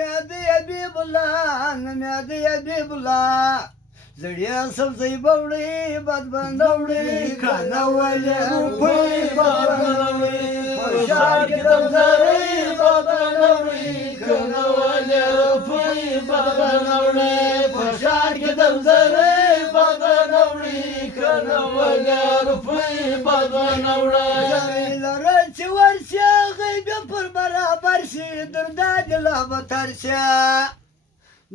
نمیادی حبیب الله نمیادی حبیب الله زړیا سبزی بوړی بد بندوړی کنه ولې روپۍ بد بندوړی پرشار کې دمزرې بد بندوړی کنه ولې روپۍ بد بندوړی پرشار کې دمزرې بد بندوړی کنه ولې روپۍ بد بندوړی لره چې ورشه غیب پر برابر شي دردا دلا بتر شه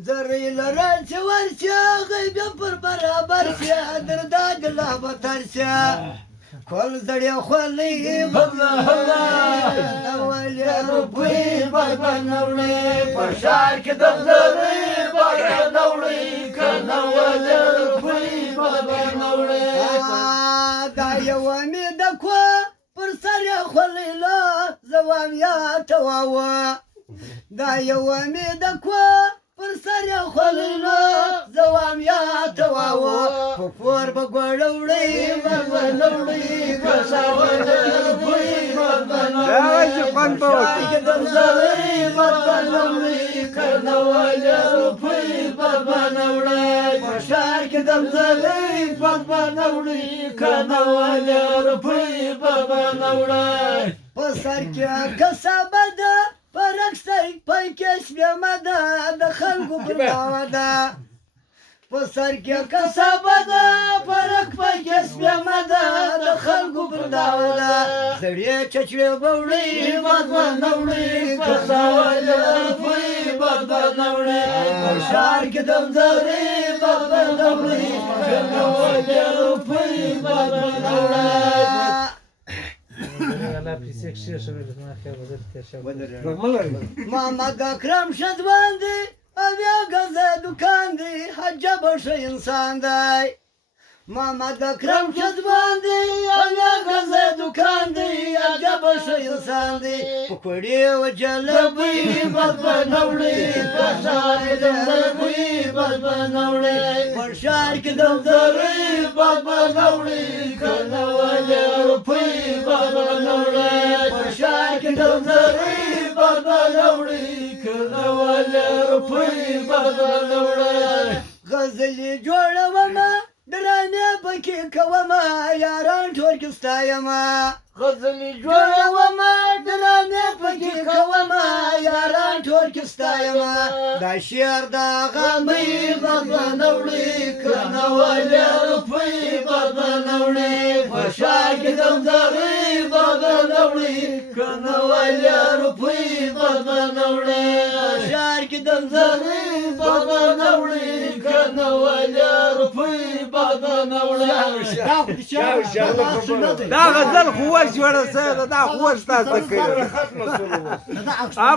زری لره چې ورشه غیب پر برابر شه دردا دلا بتر شه کول زړیا خولې الله الله ولې روپۍ بد بندوړی پرشار کې دمزرې بد بندوړی کنه ولې روپۍ بد بندوړی دا یو مې د کو پر سر خولې لا زوام یا تواوا دا یو مې د کو پر سر خولې لا زوام یا تواوا په پور بغړوړې بغړوړې کښاوله روپۍ بغړوړې کې دمزرې بغړوړې کنه ولې روپۍ بغړوړې پرشار کې دمزرې بغړوړې کنه ولې روپۍ بغړوړې په سر کې کسبه ده پرکسای پنکش بیامده د خلکو بلاوه ده په سر کې کسبه ده پرک پنکش بیامده د خلکو بلاوه ده زړې چچړې بوړې بد بندوړې کساوله روپۍ بد بندوړې پرشار کې دمزرې بد بندوړې کنه ولې روپۍ بد بندوړې محمد اکرم شد باندې اویا غزه دکان دی حجب شه انسان دی محمد اکرم شد باندې اویا غزه دکان دی حجب شه انسان دی پکوړې او جلبي بد بنوړې پرشار کې دمزرې بد بنوړې پرشار کې دمزرې بد بنوړې کنه ولې روپۍ بد بنوړې پرشار کې دمزرې بد بنوړې کنه ولې روپۍ بد بنوړې غزلې جوړومه درانه پکې کومه یاران ټول کې ستایمه غزلې جوړومه درانه پکې کومه یاران ټول کې ستایمه دا شعر دا غمې بد بنوړې کنه ولې روپۍ بد بنوړې پرشار کې دمزرې بد بنوړې کنه ولې روپۍ بد بنوړې پرشار کې دمزرې بد بنوړې کنه ولې روپۍ بد بنوړې دا غزل خوش جوړه سره دا خوش تاسو کوي